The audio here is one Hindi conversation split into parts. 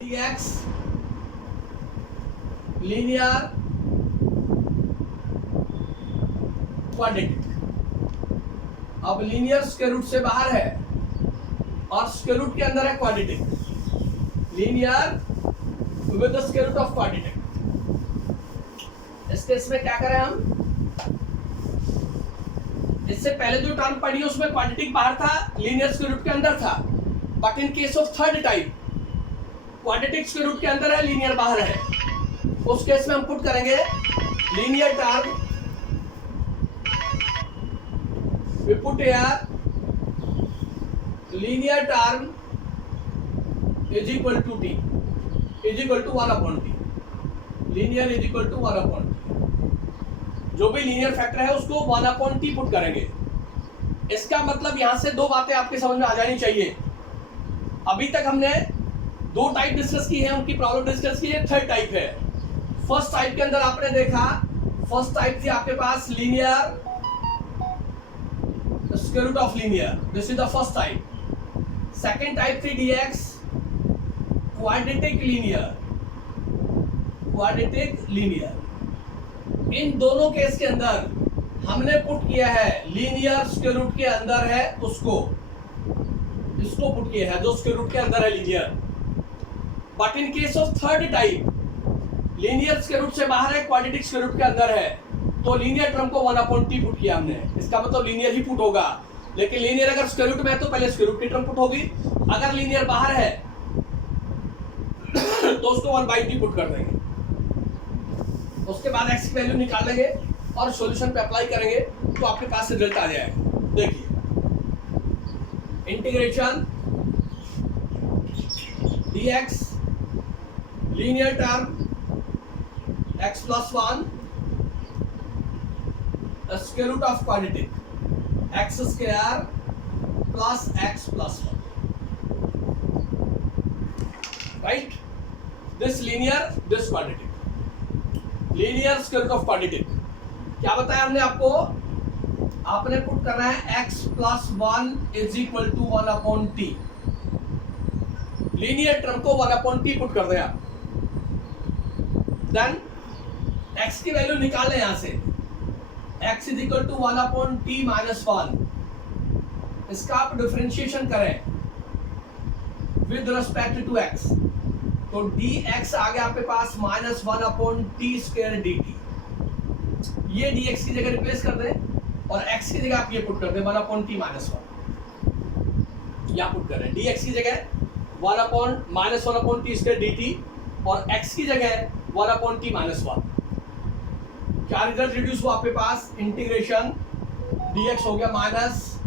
dx linear quadratic. अब लीनियर स्क्वायर रूट से बाहर है और स्क्वायर रूट के अंदर है quadratic. Linear with the square root of quadratic. इस केस में क्या करें हम, इससे पहले जो टर्म पढ़ी उसमें क्वाड्रेटिक बाहर था, लीनियर स्क्वायर रूट के अंदर था। But in case of third type quadratic square root के अंदर है, लीनियर बाहर है। उस केस में हम पुट करेंगे linear term, we put here linear term is equal to t is equal to 1 upon t। linear is equal to 1 upon t। जो भी लीनियर फैक्टर है उसको 1 upon t पुट करेंगे। इसका मतलब यहां से दो बातें आपके समझ में आ जानी चाहिए। अभी तक हमने दो टाइप डिस्कस की है, उनकी प्रॉब्लम डिस्कस की है। थर्ड टाइप है। फर्स्ट टाइप के अंदर आपने देखा, फर्स्ट टाइप थी आपके पास linear square root of linear, this is the first type। second type थी dx quadratic linear, quadratic linear। इन दोनों केस के अंदर हमने पुट किया है लीनियर स्क्वायर रूट के अंदर है उसको, इसको पुट किया है जो स्क्वायर रूट के अंदर है linear. But in case of third type linear square root से बाहर है, क्वाड्रेटिक स्क्वायर रूट के अंदर है, तो लीनियर टर्म को 1 अपॉन टी पुट किया हमने। इसका मतलब लीनियर ही पुट होगा। लेकिन लीनियर अगर स्क्वायर रूट में है तो पहले स्क्वायर रूट की टर्म पुट होगी, अगर लीनियर बाहर है तो उसको 1/t पुट कर देंगे। उसके बाद x की वैल्यू निकाल लेंगे और सॉल्यूशन पे अप्लाई करेंगे तो आपके पास रिजल्ट आ जाएगा। देखिए integration dx linear term x plus 1 square root of quadratic x square plus x plus 1, right? This linear, this quadratic, linear square root of quadratic। क्या बताया हमने आपको, आपने पुट करना है x plus 1 is equal to 1 upon t। Linear term को 1 upon t पुट कर दें आप। देन x की वैल्यू निकालें यहां से, x is equal to 1 upon t minus 1। इसका आप डिफरेंशिएशन करें विद रिस्पेक्ट टू x, तो dx आ गया आपके पास minus 1 upon T square dt। ये dx की जगह रिप्लेस कर दें और x की जगह आप ये पुट कर दें 1 अपॉन टी माइनस 1। या पुट करें dx की जगह 1 upon minus 1 upon T square dt और x की जगह 1 अपॉन टी माइनस 1। क्या रिजल्ट रिड्यूस हुआ आपके पास, इंटीग्रेशन dx हो गया minus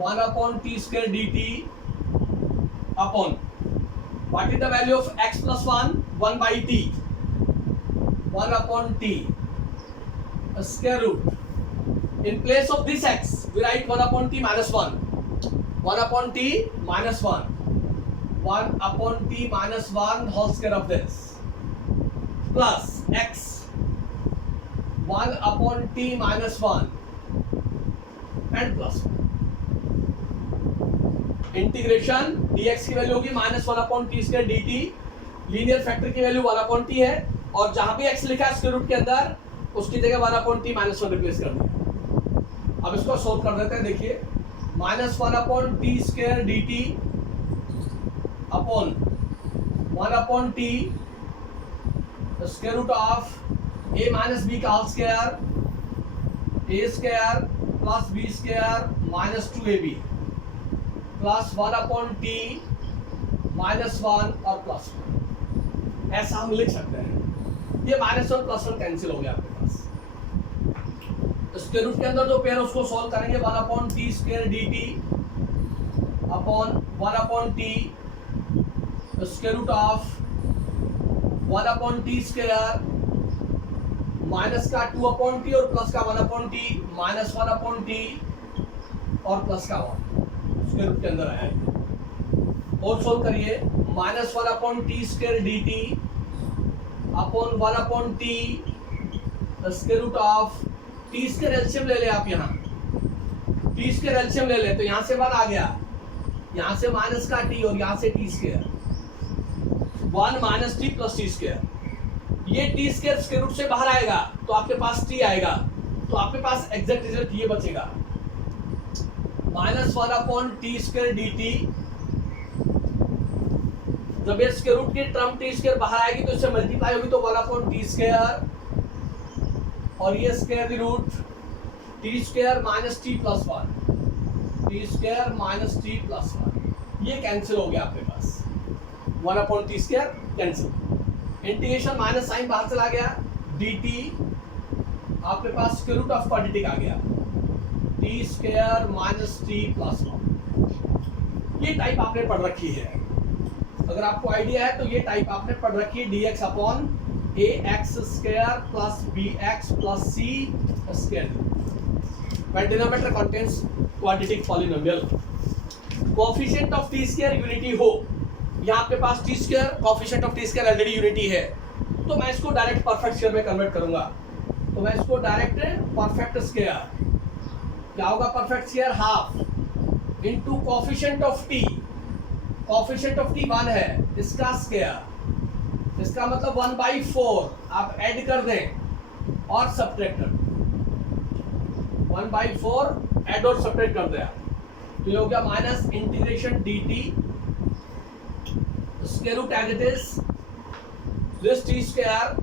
1 upon T square dt upon what is the value of x plus 1 1/t 1 upon t square root. In place of this x we write 1 upon t minus 1 1 upon t minus 1 upon t minus 1 whole square of this plus x 1 upon t minus 1 and plus 1। Integration dx की वैल्यू होगी minus 1 upon T square dt। Linear factor की वैल्यू 1 अपॉन टी है और जहां भी x लिखा है स्क्वायर रूट के अंदर उसकी जगह 1 अपॉन टी माइनस 1 रिप्लेस कर देंगे। अब इसको सोल्व कर देते हैं। देखिए minus 1 upon T square dt upon 1 upon T square root of a minus b का whole square a square plus b square minus 2ab plus 1 upon T minus 1 और प्लस 1। ऐसा हम लिख सकते हैं। ये माइनस 1 प्लस 1 कैंसिल हो गया आपके पास। स्क्वायर रूट के अंदर जो पेयर है उसको सॉल्व करेंगे 1 upon T square dt upon 1 upon T square root of 1 upon T square minus का 2 अपॉन टी और प्लस का 1 upon T minus 1 upon T और प्लस का 1 स्क्वायर रूट के अंदर आया है। और सोल्व करिए minus 1 upon T square dt upon 1 upon T square root of T square LCM ले ले आप, यहाँ टी स्क्वायर एलसीएम ले ले तो यहाँ से 1 आ गया, यहाँ से माइनस का टी और यहाँ से T square 1 minus T plus T square. ये टी स्क्वायर स्क्वायर रूट से बाहर आएगा तो आपके पास टी आएगा, तो आपके पास एग्जैक्ट रिजल्ट ये बचेगा, -1 upon T square D T. जब ये स्क्वायर रूट की टर्म टी स्क्वायर बाहर आएगी तो इससे मल्टीप्लाई होगी तो 1 अपॉन टी स्क्वायर, और ये square root T square minus T plus 1, T square minus T plus 1, ये कैंसिल हो गया आपके पास, 1 upon T square cancel. Integration minus sign बाहर चला गया, डी टी आपके पास स्क्वायर रूट ऑफ क्वाड्रेटिक आ गया, T square minus T plus 1। ये टाइप आपने पढ़ रखी है, अगर आपको आइडिया है तो ये टाइप आपने पढ़ रखी है, dx upon a x square plus b x plus c square when denominator contains quadratic polynomial। Coefficient of T square unity हो, यहाँ आपके पास t square coefficient of T square already unity है, तो मैं इसको डायरेक्ट परफेक्ट स्क्वायर में कन्वर्ट करूंगा, तो मैं इसको डायरेक्ट परफेक्ट स्क्वायर, क्या होगा perfect square, half into coefficient of t, coefficient of t 1 है, इसका स्क्वायर, इसका मतलब 1/4 आप ऐड कर दें और सब्ट्रैक्ट कर दें, 1/4 ऐड और सब्ट्रैक्ट कर दिया तो ये हो गया minus integration D T square root as it is this T square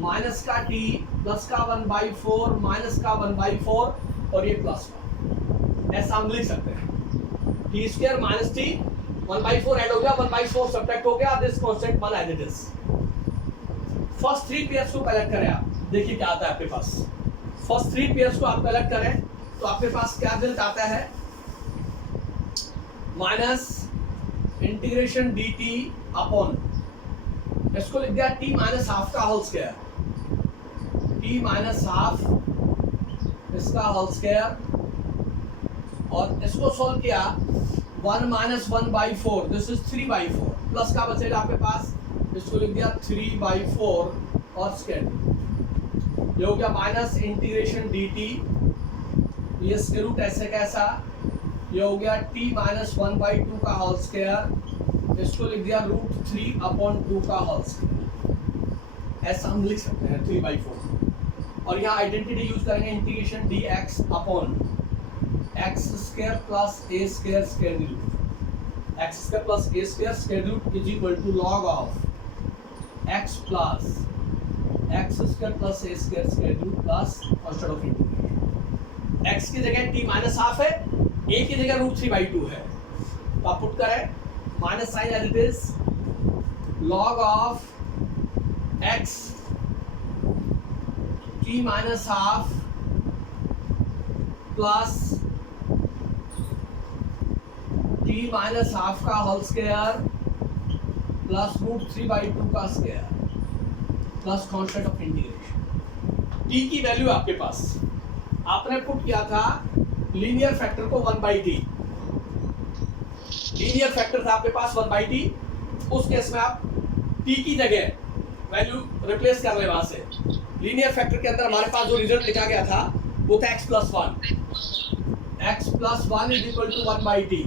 minus का टी प्लस का 1/4 माइनस का 1/4 और ये प्लस 1, ऐसा हम लिख सकते हैं, T square minus T 1/4 add हो गया, 1/4 सब्ट्रैक्ट हो गया, this constant 1 as it is. First 3 pairs को कलेक्ट करें आप, देखिए क्या आता है आपके पास, फर्स्ट 3 पेयर्स को आप कलेक्ट करें तो आपके पास क्या रिजल्ट आता है, minus integration D T upon, इसको लिख दिया टी माइनस हाफ का whole square, T minus half इसका होल स्क्वायर, और इसको सोल्व किया 1 माइनस 1/4 दिस इज 3/4 प्लस का बचेगा आपके पास, इसको लिख दिया 3/4 और स्क्वायर, ये हो गया माइनस इंटीग्रेशन डी टी, ये स्क्वायर रूट ऐसे कैसा, ये हो गया टी माइनस 1/2 का होल स्क्वायर, इसको लिख दिया √3/2 का होल स्क्वायर, ऐसा हम लिख सकते हैं 3/4। और यहाँ आइडेंटिटी यूज करेंगे integration D X upon x square plus A square square root, X square plus A square square root is equal to log of X plus x square plus A square square root plus constant of integration, X की जगह टी माइनस हाफ है, ए की जगह √3/2 है, तो आप पुट करें minus sign as it is log of X T minus half plus T minus half का होल स्क्वायर प्लस √3/2 का square plus constant of integration. T की वैल्यू आपके पास, आपने पुट किया था लीनियर फैक्टर को 1/t, लीनियर फैक्टर था आपके पास 1/t, उस केस में आप टी की जगह वैल्यू रिप्लेस कर रहे हैं, वहां से लीनियर फैक्टर के अंदर हमारे पास जो रिजल्ट लिखा गया था वो था x + 1, x + 1 is equal to 1/t,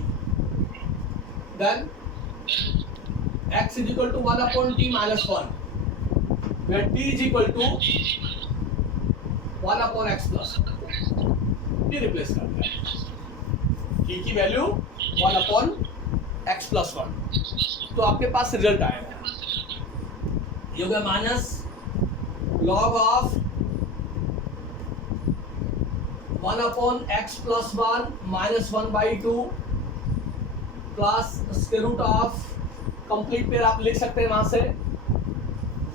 then x is equal to 1 upon t minus 1, where t is equal to 1 upon x plus t replace कर दिया, t की वैल्यू 1 upon x plus 1, तो आपके पास रिजल्ट आएगा, ये हो गया minus log of 1 upon x plus 1 minus 1/2 plus square root of, complete pair आप लिख सकते हैं वहां से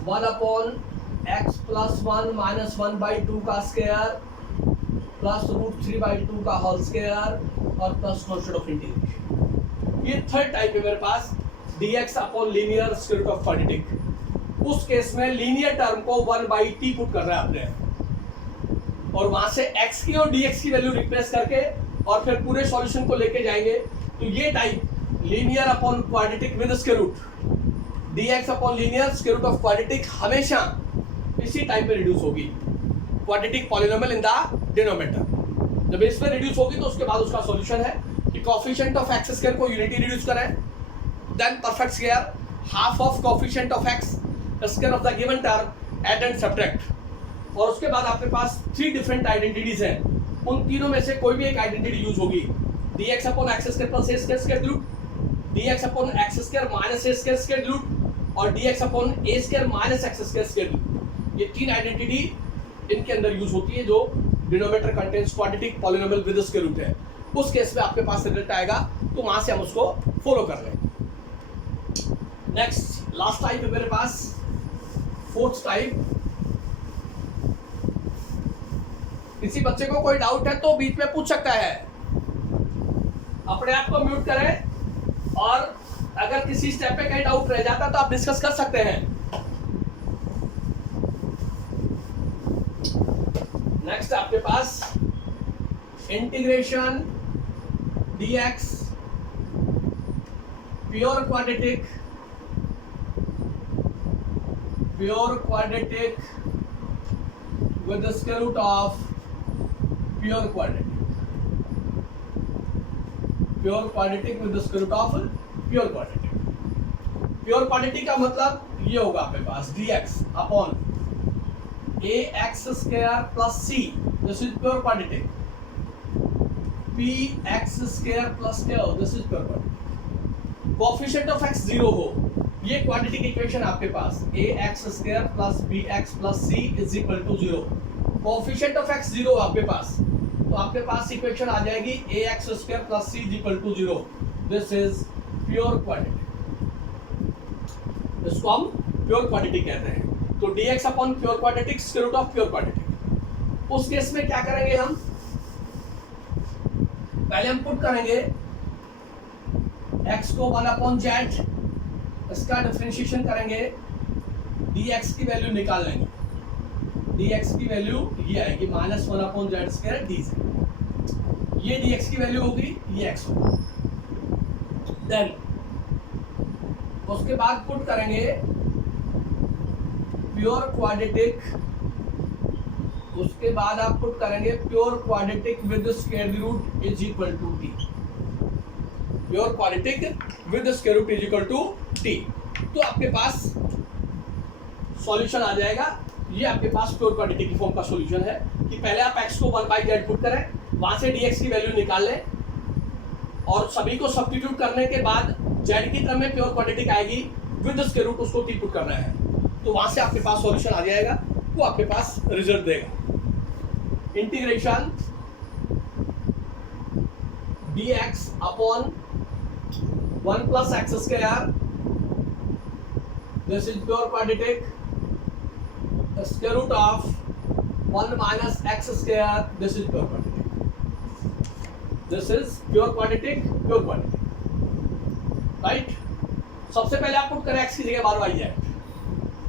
1 अपॉन x प्लस 1 माइनस 1/2 का स्क्वायर प्लस √3/2 का होल स्क्वायर और प्लस कांस्टेंट ऑफ इंटीग्रेशन। ये थर्ड टाइप है मेरे पास, dx upon linear square root of quadratic. उस केस में लीनियर टर्म को 1/t पुट कर रहा है आपने, और वहां से x की और dx की वैल्यू रिप्लेस करके और फिर पूरे सॉल्यूशन को लेके जाएंगे, तो ये type linear upon quadratic with square root, dx upon linear square root of quadratic हमेशा इसी टाइप में रिड्यूस होगी, quadratic polynomial in the denominator. जब इसमें रिड्यूस होगी तो उसके बाद उसका सॉल्यूशन है कि कोएफिशिएंट ऑफ एक्स स्क्वायर को यूनिटी रिड्यूस करें, then perfect square, half of coefficient of x square of the given term add and subtract. और उसके बाद आपके पास 3 डिफरेंट आइडेंटिटीज हैं, उन तीनों में से कोई भी एक आइडेंटिटी यूज होगी। dx upon x square plus A square square root, dx upon x square minus a square square root और dx upon a square minus x square square root. ये 3 आइडेंटिटी इनके अंदर यूज होती है जो denominator contains quadratic polynomial with square root है। उस केस में आपके पास रिजल्ट आएगा, तो वहां से हम उसको फॉलो कर लें। नेक्स्ट लास्ट टाइप है मेरे पास, फोर्थ टाइप। किसी बच्चे को कोई डाउट है तो बीच में पूछ सकता है, अपने आप को म्यूट करें और अगर किसी स्टेप पे कहीं डाउट रह जाता तो आप डिस्कस कर सकते हैं। नेक्स्ट आपके पास integration dx pure quadratic with the square root of pure quadratic with the square root of pure quadratic। Pure quadratic का मतलब ये होगा आपके पास dx upon ax square plus c, this is pure quadratic, px square plus q, this is pure quadratic. Coefficient of x 0 हो, ये क्वाड्रेटिक इक्वेशन आपके पास ax square plus bx plus c is equal to 0। Coefficient of x 0 आपके पास, तो आपके पास इक्वेशन आ जाएगी ax square plus c is equal to 0। This is pure quadratic, इसको हम प्योर क्वाड्रेटिक कहते हैं। तो dx upon pure quadratic square root of pure quadratic. उस केस में क्या करेंगे हम, पहले हम पुट करेंगे x को 1 अपॉन z, इसका डिफरेंशिएशन करेंगे, dx की वैल्यू निकाल लेंगे, dx की वैल्यू ये आएगी minus 1 upon z square dz। ये dx की वैल्यू होगी, ये x होगा। देन उसके बाद पुट करेंगे प्योर क्वाड्रेटिक, उसके बाद आप पुट करेंगे pure quadratic with square root is equal to t, pure quadratic with square root is equal to t। तो आपके पास सॉल्यूशन आ जाएगा। ये आपके पास प्योर क्वाड्रेटिक की फॉर्म का सॉल्यूशन है कि पहले आप x को 1/z पुट करें, वहां से dx की वैल्यू निकाल लें और सभी को सब्स्टिट्यूट करने के बाद z की टर्म में प्योर क्वाड्रेटिक आएगी विद स्क्वायर रूट, उसको t पुट करना है, तो वहां से आपके पास सॉल्यूशन आ जाएगा, वो आपके पास रिजल्ट देगा। Integration dx upon 1 plus x square, this is pure quadratic, square root of 1 minus x square, this is pure quadratic, this is pure quadratic, pure quadratic, right. सबसे पहले आप पुट करें x की जगह बार y है,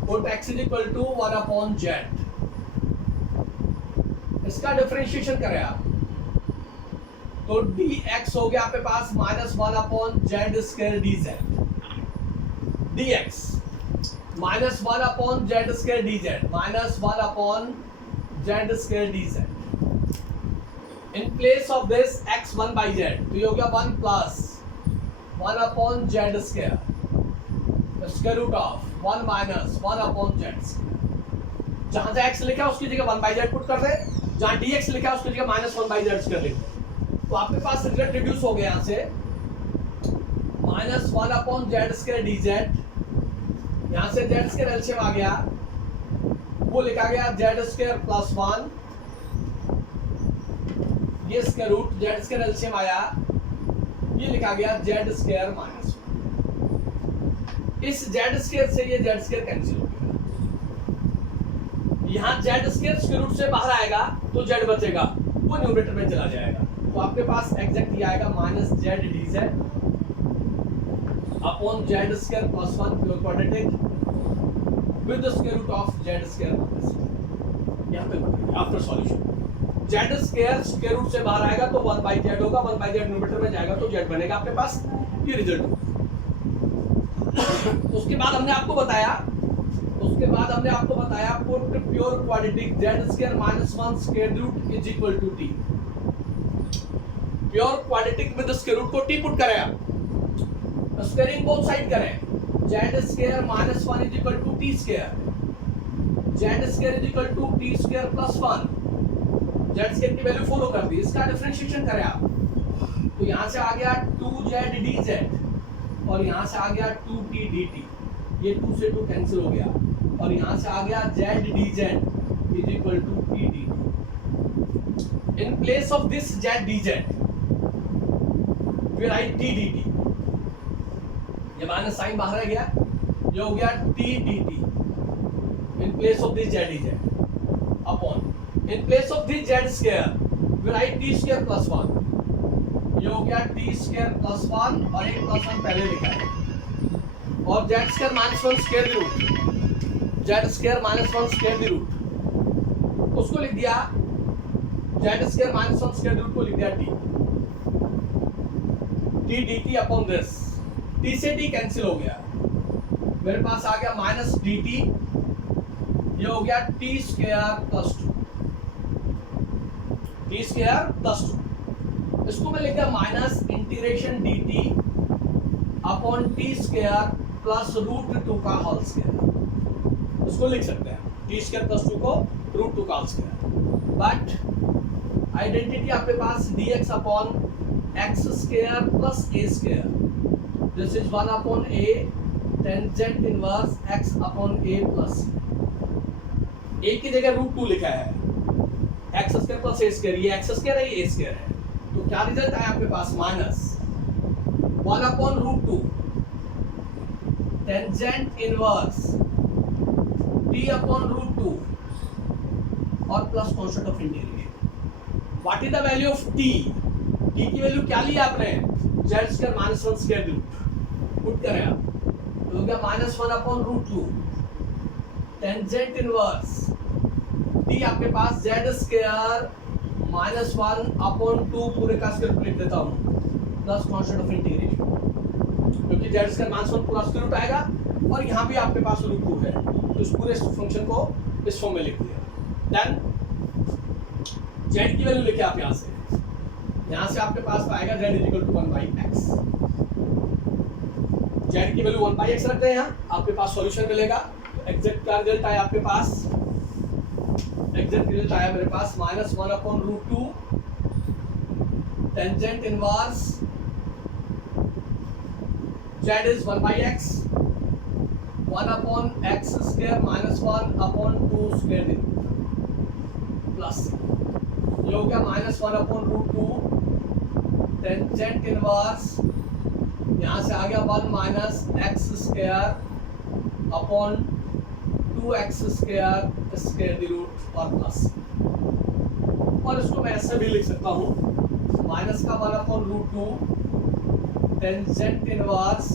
put x is equal to 1 upon z, इसका डिफरेंशिएशन करें आप, तो dx हो गया आपके पास minus 1 upon z square dz, dx minus 1 upon z square dz, minus 1 upon z square dz। In place of this x 1/z, तो ये हो गया 1 plus 1 upon z square, square root of 1 minus 1 upon z square. जहां से x लिखा है उसकी जगह 1/z पुट कर दे, जहां dx लिखा है उसकी जगह माइनस 1/z स्क्वायर लिख दे, तो आपके पास रिजल्ट रिड्यूस हो गया। यहाँ से minus 1 upon z square dz, यहाँ से जेड स्क्वायर एलसीएम आ गया, वो लिखा गया जेड स्क्वायर प्लस 1, ये square root z square LCM आया, ये लिखा गया जेड स्क्वायर माइनस 1। इस जेड स्क्वायर से ये जेड स्क्वायर कैंसिल हो गया, यहाँ जेड स्क्वायर स्क्वायर रूट से बाहर आएगा तो जेड बचेगा, वो न्यूमरेटर में चला जाएगा, तो आपके पास एग्जैक्ट ये आएगा minus z dz upon z square plus 1 pure quadratic with the square root of z square minus 1। यहाँ पे बताइए after solution z square square root से बाहर आएगा तो 1/z होगा, 1/z न्यूमरेटर में जाएगा तो z बनेगा आपके पास, ये रिजल्ट होगा। उसके बाद हमने आपको बताया put pure quadratic z square minus 1 square root is equal to t। Pure quadratic with square root को t पुट करें आप, स्क्वायरिंग बोथ साइड करें, z square minus 1 is equal to t square, z square is equal to t square plus 1। Z square की वैल्यू फॉलो कर दी, इसका डिफरेंशिएशन करें आप तो यहां से आ गया 2z dz और यहां से आ गया 2t dt, ये 2 से 2 कैंसिल हो गया और यहां से आ गया z dz is equal to t dt। In place of this z dz we write t dt, ये माइनस साइन बाहर आ गया, ये हो गया t dt in place of this z dz upon in place of this z square we write t square plus 1, ये हो गया t स्क्वायर प्लस 1 और एक प्लस 1 पहले लिखा है और z square minus 1 square root, z square minus 1 square root उसको लिख दिया, z square minus 1 square root को लिख दिया t dt upon this, t से t कैंसिल हो गया, मेरे पास आ गया माइनस dt, ये हो गया t square plus 2, t square plus 2। इसको मैं लिख दिया minus integration dt upon T square plus root 2 का होल स्क्वायर, इसको लिख सकते हैं टी स्क्वायर प्लस 2 को रूट 2 का होल स्क्वायर। बट आइडेंटिटी आपके पास dx upon x square plus A square, this is 1 upon a tangent inverse x upon a plus a की जगह रूट 2 लिखा है, एक्स स्क्वायर प्लस ए स्क्वायर, ये एक्स स्क्वायर है ये ए स्क्वायर है, तो क्या रिजल्ट आया आपके पास minus 1 upon root 2 tangent inverse t upon root 2 और plus constant of integration. What is the value of t? t की वैल्यू क्या ली आपने? z square minus 1 square root, put करें आप तो हो गया minus 1 upon root 2 tangent inverse t आपके पास z स्क्वायर माइनस 1 अपॉन 2 पूरे का स्क्वायर लिख देता हूँ प्लस कॉन्स्टेंट ऑफ इंटीग्रेशन, क्योंकि z स्क्वायर माइनस 1 पूरा स्क्वायर रूट आएगा और यहाँ भी आपके पास रूट 2 है तो इस पूरे फंक्शन को इस फॉर्म में लिख दिया। देन z की वैल्यू लेके आप यहाँ से आपके पास आएगा z is equal to 1/x, z की वैल्यू 1/x रखते हैं यहाँ, आपके पास सॉल्यूशन मिलेगा। तो एग्जैक्ट का रिजल्ट आया आपके पास, एग्जैक्ट रिजल्ट आया मेरे पास minus 1 upon root 2 tangent inverse z is 1/x 1 upon x square minus 1 upon 2 square root plus ये हो गया minus 1 upon root 2 tangent inverse यहाँ से आ गया 1 minus x square upon 2x square square root और प्लस, और इसको मैं ऐसे भी लिख सकता हूँ माइनस का 1 upon root 2 tangent inverse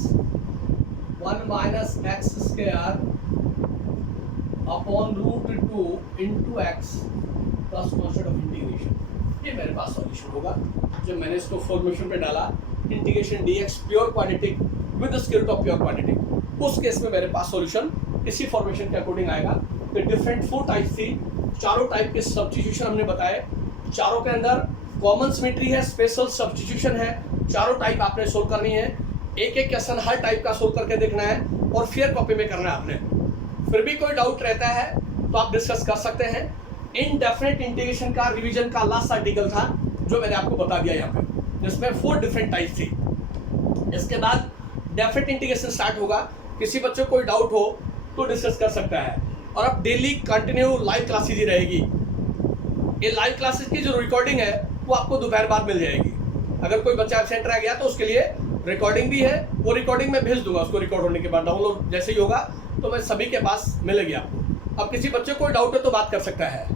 1 minus x square upon root 2 into x plus constant of integration. ये मेरे पास सॉल्यूशन होगा जब मैंने इसको फॉर्मेशन पे डाला integration dx pure quadratic with the square root of pure quadratic, उस केस में मेरे पास सॉल्यूशन इसी फॉर्मेशन के अकॉर्डिंग आएगा। तो डिफरेंट 4 टाइप्स थी, चारों टाइप के सब्स्टिट्यूशन हमने बताए, चारों के अंदर कॉमन सिमेट्री है, स्पेशल सब्स्टिट्यूशन है, चारों टाइप आपने सोल्व करनी है। एक एक क्वेश्चन हर टाइप का सोल्व करके देखना है और फेयर कॉपी में करना है आपने। फिर भी कोई डाउट रहता है तो आप डिस्कस कर सकते हैं। इनडेफिनेट इंटीग्रेशन का रिवीजन का लास्ट आर्टिकल था जो मैंने आपको बता दिया यहाँ पे, जिसमें 4 डिफरेंट टाइप थी। इसके बाद डेफिनेट इंटीग्रेशन स्टार्ट होगा, किसी बच्चे को कोई डाउट हो तो डिस्कस कर सकता है। और अब डेली कंटिन्यू लाइव क्लासेज ही रहेगी। ये लाइव क्लासेज की जो रिकॉर्डिंग है वो आपको दोपहर बाद मिल जाएगी। अगर कोई बच्चा एब्सेंट रह गया तो उसके लिए रिकॉर्डिंग भी है, वो रिकॉर्डिंग मैं भेज दूंगा उसको, रिकॉर्ड होने के बाद डाउनलोड जैसे ही होगा तो मैं सभी के पास मिलेगी आपको। अब किसी बच्चे को कोई डाउट है तो बात कर सकता है।